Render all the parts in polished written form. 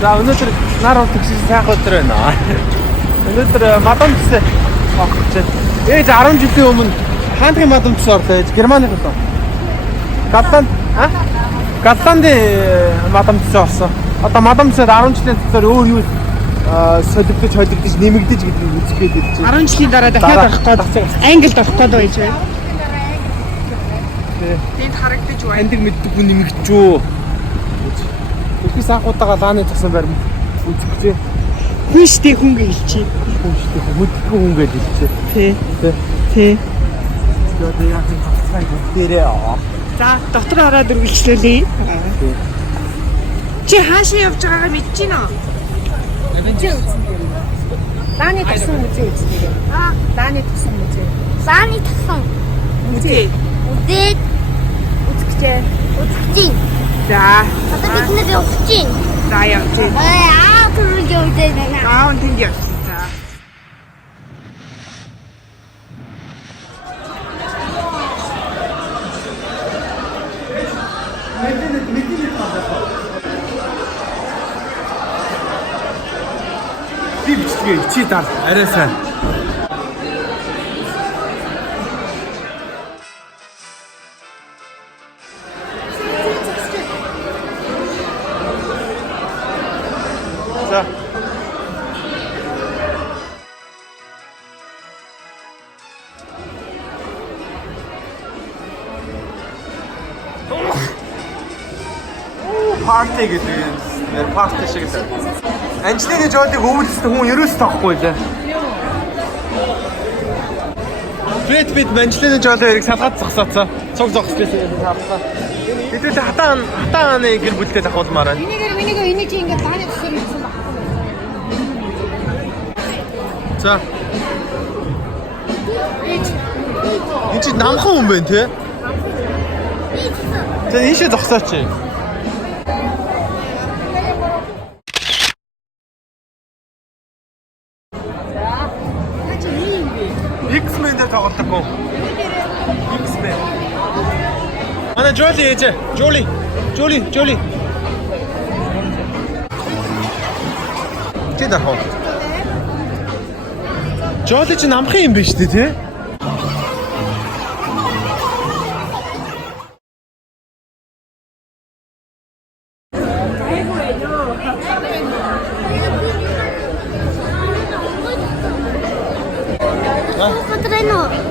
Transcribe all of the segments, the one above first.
За өнөөдөр нар утгсан сайхан өдөр байна. Өнөөдөр мадамц авах гэж. Ээж 10 жилийн өмнө хаантын мадамц орлоо. Германы хөлөө. Гатланды мадамц орсон. Одоо мадамцад 10 жилийн дотор өөр юу солигдож холигдож нэмэгдэж гэдгийг үзэх гээд ирж байна. 10 жилийн дараа дахиад авах гээд Англид авах гээд байж байна. Тэнд харагдаж байна. Таньдаг мэддэггүй нэмэгдчихөө. Тэрхий санхуутайгаа лааны тасан барим үзэх гэж. Хүн штэ хүн гэж хэлчихье. Хүн штэ мэддэггүй хүн гэж хэлчихье. Тий. Тэгээд яг энэ хацтай бүгдээрээ аа. За доктор хараад үргэлжлүүлье. Чи хаашаа явж байгаагаа мэдэж байна уу? Мэдээ үзсэн дээ. Лааны тасан үзээ үзсэн дээ. Лааны тасан үзээ. Лааны тасан үзээ. Үзээд үзчихээ. Үзчихин. За. Одоо бид нэр явж чинь. За явж чинь. Тэр явж байна. Тэнд явж чинь. За. Би бичлэгээ чи тал арай сайн. За. Парти гэдэг нэр парти шиг л. Анжлины жолыг өвөлссөн хүн ерөөс тоохгүй лээ. Бид Анжлины жолыг салгаад зогсооцоо. Цуг зогсчихсэн хаалгаа. Бид хатааны гэр бүлтэй тахуулмаар байна. Энийг чи ингээд дааны төсөөр хийсэн баггүй. За. Энд чи намхан хүн байна те? За ийшээ зогсооч. X-Men дээр тоглохгүй. X-Men. Ана Жоли ээж. Жоли. Тэд ахоо. Жоли ч намхан юм биш үү те?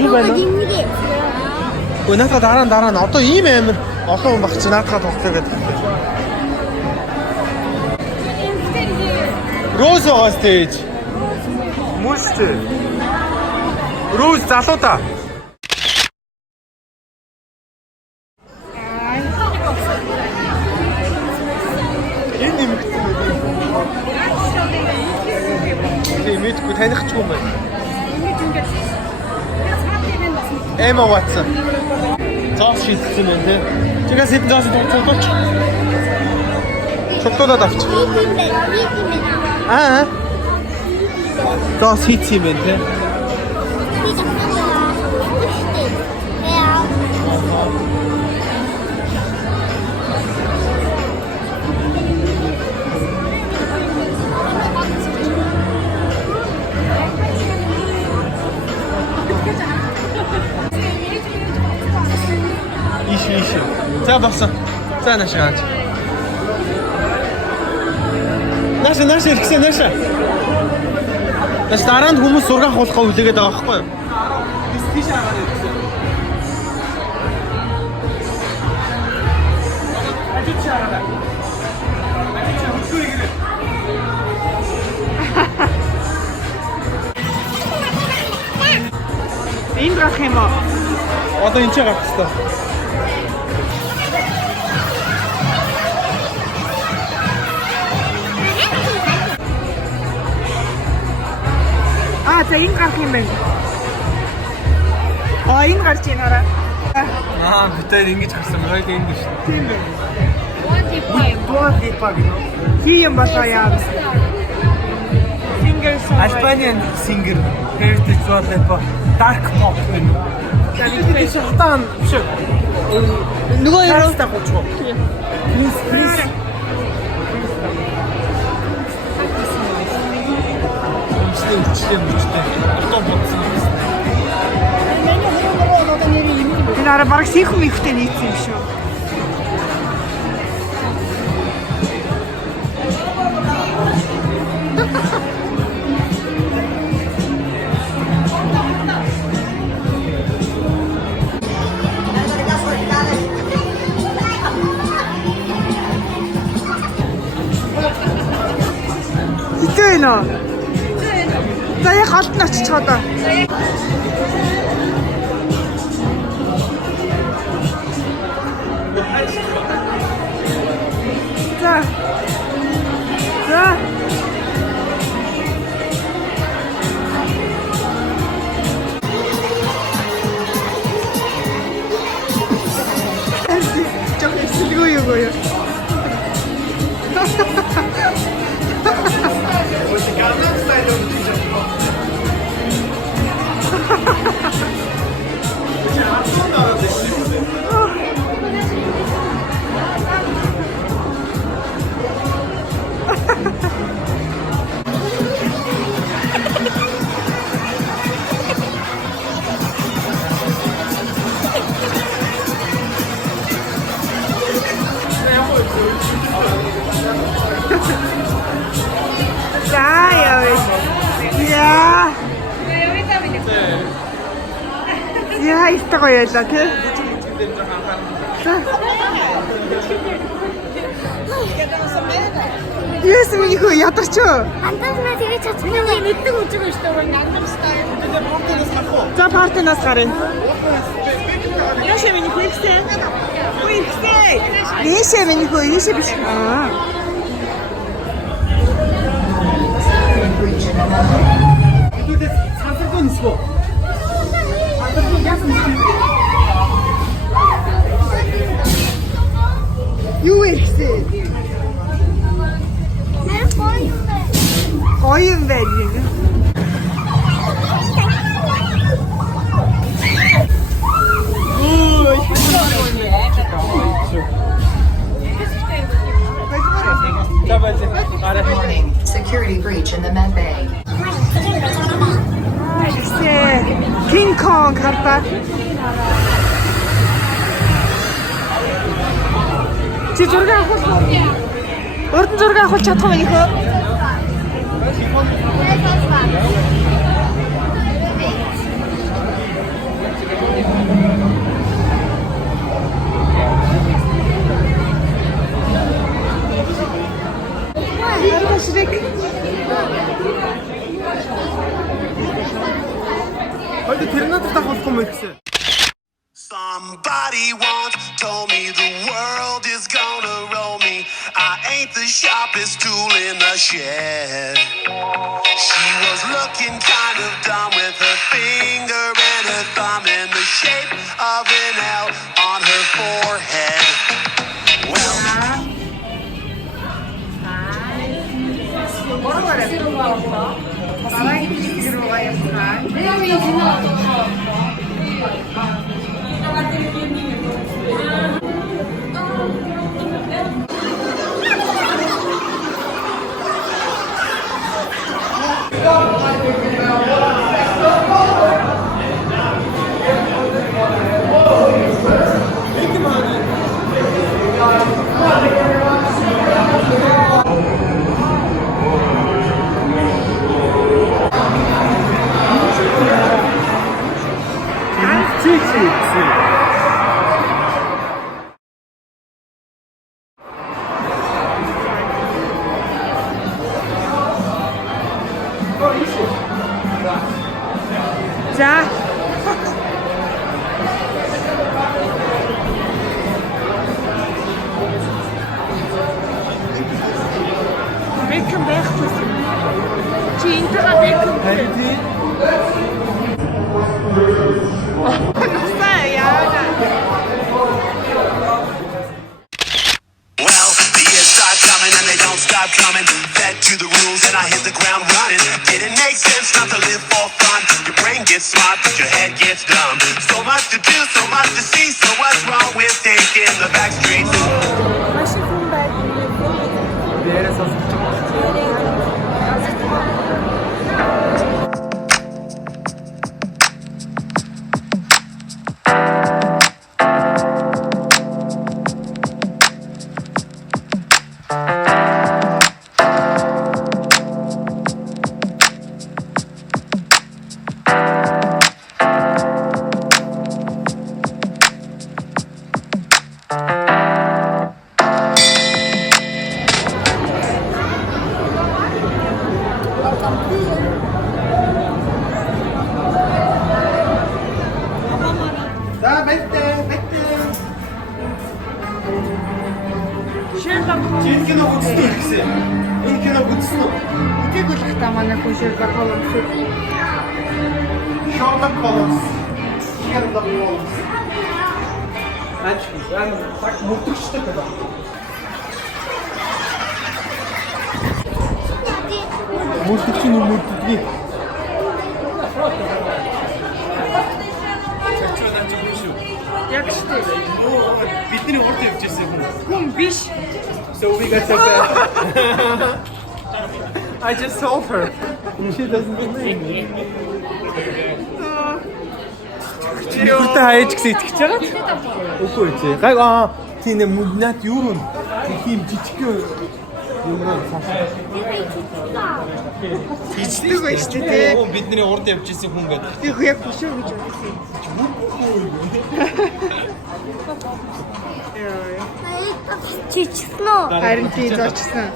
Юу байна? Өө надад дараа нь одоо ийм амар олон хүн баг чи наадхаа тоглох гэдэг. Роз байгаа stage. Мөстэй. Роз залуудаа. Энэ нэмэгдсэн үү? Мэдгүй таних ч юм байна. Emma Watson. Зоос шийдсэн юм те. Чигээс хэдэн зоос тооцоолч. Шоколад авч. Зоос хийсэн юм те. Иш. За басан. За нашаач. Наш ирсэн. Нас дараа нь хүмүүс сургаах болохоо хүлээгээд байгаа байхгүй юу? Тийш агаад ирсэн. Ажиж чараа. Энд гарах юм аа. Одоо энэ ч гарах хэрэгтэй. За энэ гарах юм байна. Энэ гарч ийнараа. Битээр ингэж харсан хоёр энд биш. Тийм байна. Дуа дипаг. Хийм бата яа. Singer song. Albanian singer. Heritage Dualipa. Dark pop байна. Тэгээд шатан биш. Нөгөө юу тахчих. Please. Энэ араа бараг синхрон ихтэй нийцсэн юм шүү. Итэнэ. За яг голд нь очиж чадаа. За. За. Çok esiliyor yukarı. Яа, итгэж яалаа тий. Яс миний хөө ядарчөө. Андаас тэгээ чадчихна мэддэг үжиг шүү дээ. Андаас. За партинаас гарыг. Яшэ миний хөө ихтэй. Хөө ихтэй. Яшэ миний хөө яшэ биш. Аа. 이쪽에 산들도 있어. Юу ихтэй? Гоё юм байна. Security breach in the med bay. King Kong хараа. Чи зураг авах уу? Урд зураг авах чадах юм ихөө. Somebody once told me the world is gonna roll me. I ain't the sharpest tool in the shed. She was looking kind of dumb with her finger and her thumb in the shape of an L on her forehead. Well, За. Welcome back to Чинтага welcome. well, the years start coming and they don't stop coming. Fed to the rules and I hit the ground running. Didn't make sense not to live for fun. Your brain gets smart, but your head gets dumb. So much to do, so much to see. So what's wrong with taking the back streets? Bir yere sasıp çıkmasın. 이렇게 나 붙였어. Где кучка там она кушает за колом суп? Şurada kolumuz. Yarımda kolumuz. Ben tak mutlu işte kadar. Мультики, ну мультики. Yakıştı. Bittiğini ortaya yapacağız bunu. Kum biş. So we got that. I just told her. She doesn't believe me. Бүртэ хаяж гэсэн итгэж байгаа. Үгүй ээ. Гайг тийм нэг муднат юу юм. Тийм жижиг юмраа цаашаа. Ичдэг байж тээ. Бидний урд явж исэн хүн гэдэг. Тэг яг хөшөө гэж бодсон. Чичсноо. Харин тий зочсон.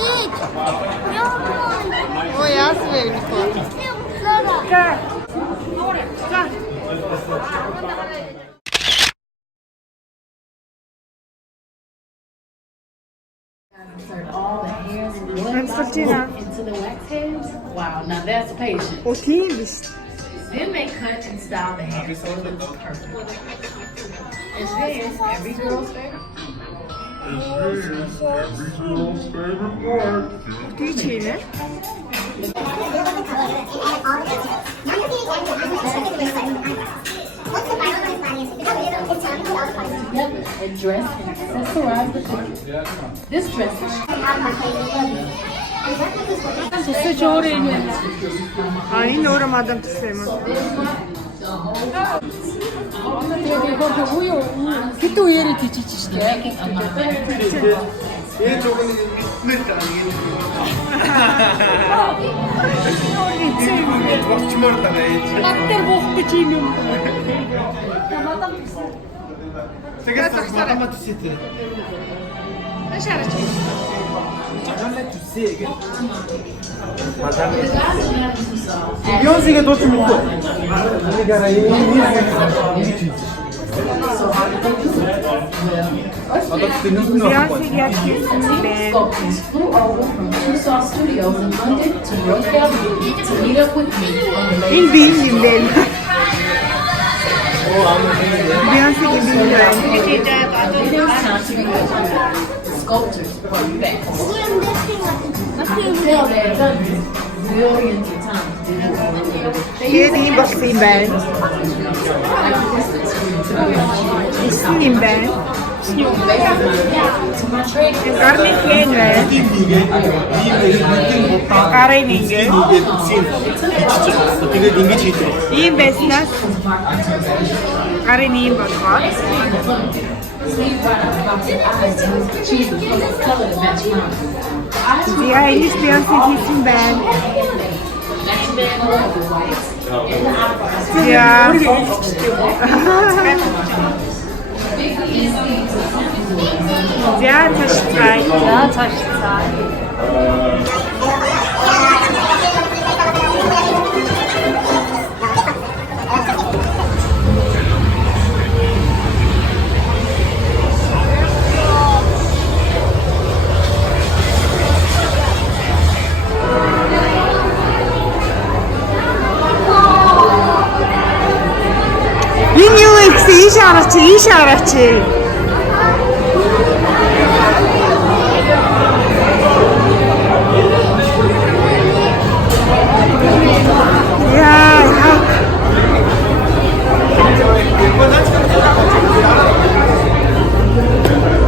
Ич. Ой, аз вернико. Ка. Insert all the hairs and blood Константина. into the wax hairs. Wow, now that's patient. O kimmiş? Then they cut and style the hair so it looks perfect. And then every girl's favorite. Düğçeğine. Together and dress and accessorize the picture. This dress is Sosu çok eğlenceli. Ay, noram adam tüsema. Kita uyarı tici işte. En çok onu Bak çımar da ne? Latter bok biçimim. Сега мадама тусите. Aşağı çek. Мадама тусе. Мадама. Бейонсеге дочу муко. Не гарай, не чич. Beyoncé gerçekten ben. flew over from Tucson Studios in London to Roseville to meet up with me on the En büyüğüm ben. Beyoncé gibiyim ben. It is time to be sculptors for facts. Tell their dozens, millions of times. Şeye diyeyim bakayım ben. İsmiyim ben. Karne Kene. Kareninge. İyiyim ben silah. Kareniyim bakar. Ziya Elis Beyoncé gitsin ben. Ziya. Ziya Taşıtay. Ziya Taşıtay. Vinyo eksi iyi şarkıcı. Ya hak.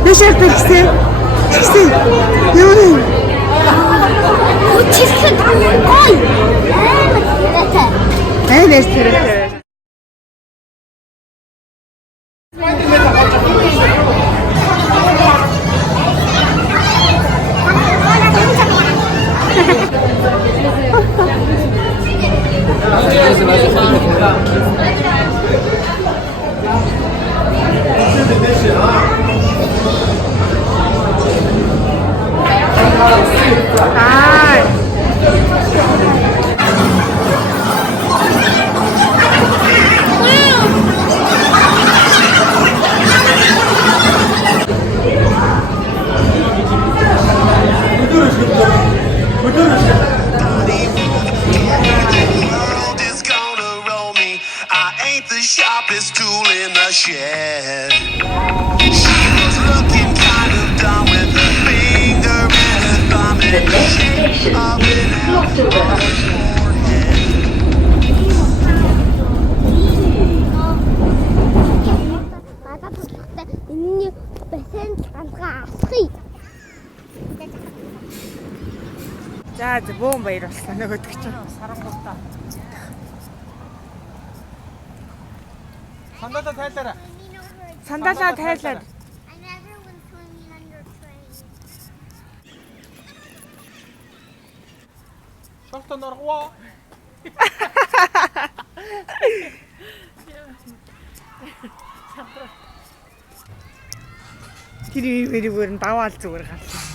Ne şarkı ikisi? İkisi. Ne oluyor? Bu çirkin. Oy. Evet, evet. Ay. shed. She was looking kind of dumb with her finger and her thumb in the shape of an L on her forehead. Надад болохтой энэний бассейн цангаа асхий. За бөөн баяр болсон нөгөөдөг чинь сарангуутаа. Сандалаа тайлаарай. Сандалаа тайлаад. I never went swimming under train. Шортоо норгоо. Тэр ирүүгээр нь даваал зүгээр галсан.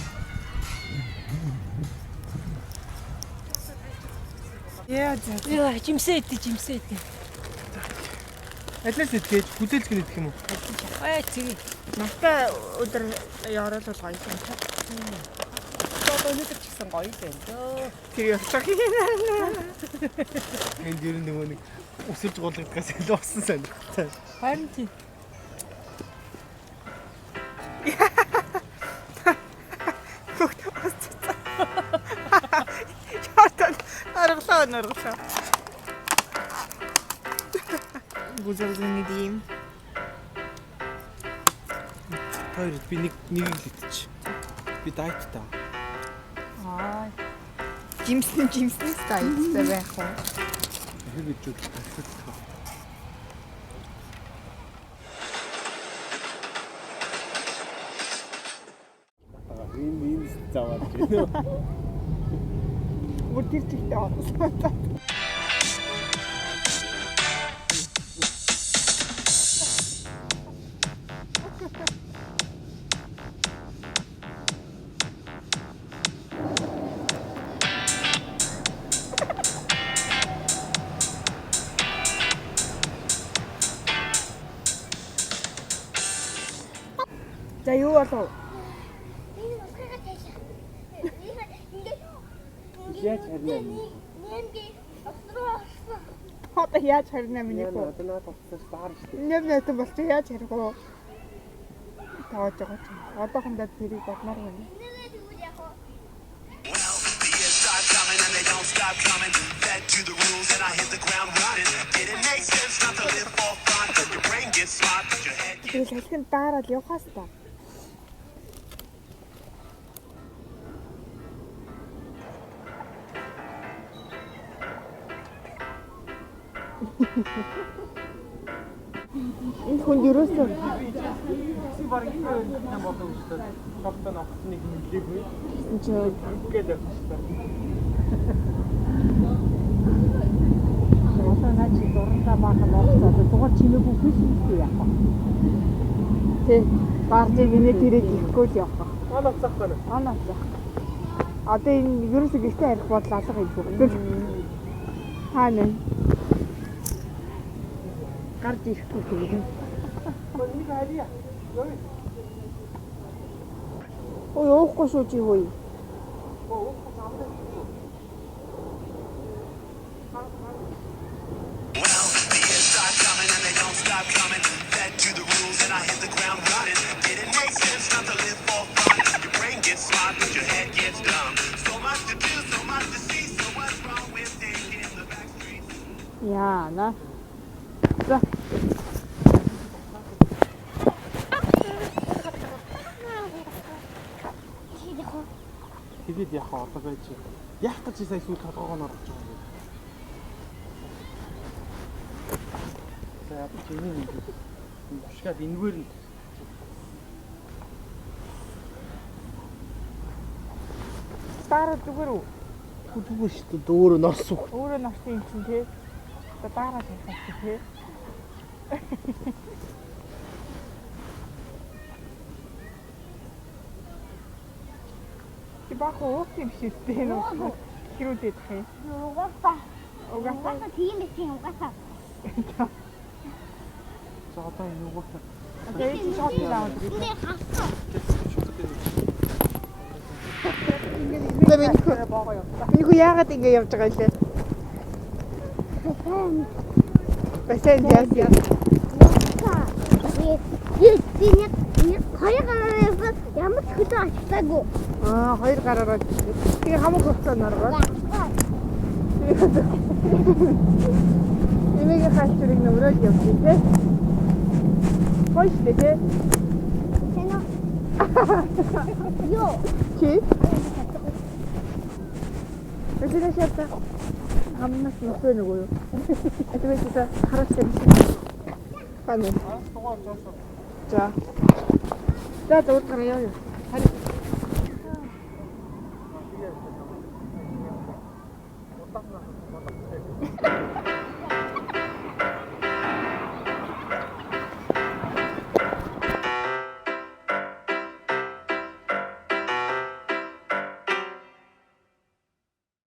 Яа, жимсээ идэ. Алиас итгэж бүдээлгэн идэх юм уу? Цэг. Настай өдөр яарал бол гоё юм. Өнөөдөр ч гэсэн гоё юм дөө. Тэр явцах юм. Энд ер нь нөгөө нэг өсөж гулгадгаас илүү усан сонирхолтой. Харин тийм. Аргалаа. Бүзэлгэн идэм. Хоёрд би нэг л идчих. Би дайтаа. Жимсэн стайлтай байх уу? Хэрэг идэх гэсэн. Ийм заваад гэнэ. Бүр тэр чигтээ оруулсан. За юу болов? Яаж харна? Одоо яаж харна миний хөө? Одоо надад болчихсон баар шүү дээ. Нэм болчих яаж харих уу? Тааж байгаа ч. Одоохондоо тэрийг бодмоор байна. Well, the years start coming and they don't stop coming. Back to the rules and I hit the ground running. Did it make sense not to live for fun? Your brain gets smart, but your head gets... Тэгэл хэлхэн даарал явахаас та. Энэ хүн юусоо Гэсэн баг юм болов шүү дээ. Шортоо ногцныг нэлээгүй. чөө Үгээд явах шүү дээ. одоо наач дурандаа баахан орцоод дугаар чимээгүй хүсэлгүй яах вэ? Тэ баардыг инээ тэрэг ихгүй л явах. Онооцох байна. Онооцох. Одоо энэ ерөөсөө гэртээ арих бодол алга юм бүгд. Хаана? Гарч ирэхгүй тийм. Нэг харьяа. Ой, уухгүй шүү чи хөөе. Well, the years start coming and they don't stop coming. Back to the rules and I hit the ground running. Did it make sense not to live for fun? Your brain gets smart, but your head gets dumb. So much to do, so much to see. So what's wrong with taking the back streets? Яана. За. Тэгээд яхаа одоо байж. Яах гэж сая сүүл толгоогоо норж байгаа юм. За яг чиний нэг бушгаад энэгээр нь Дараа зүгээр үү? зүгээр шүү дээ дөөрөө норс үг. Өөрөө нарсан юм чинь тий. Одоо дараа тавих тий. Чи бах уут юм шиг дээ нөө. Хэрүүдэт хэ. Угаасаа тийм их юм угаасаа. За одоо энэ угаасаа. одоо энэ шот аваад ирээ. Эндээ хасаа. Минийхүү яагаад ингэ явж байгаа лээ? Бассейн яа. хоёр гараас ямар ч хөдөө ачтаагүй. Хоёр гараараа. Тэгээ хамаг хөцөн наргаа. Эмээгийн хайлтурыг нөмрөөд явчих тий. Хойш дээ тий. Ёо. Чи? Эцэг шатаа. Амнаас нөхөө нөгөө юу? Эцэг шатаа хараатай биш. Ханаа. За. За дуртай яа. Харин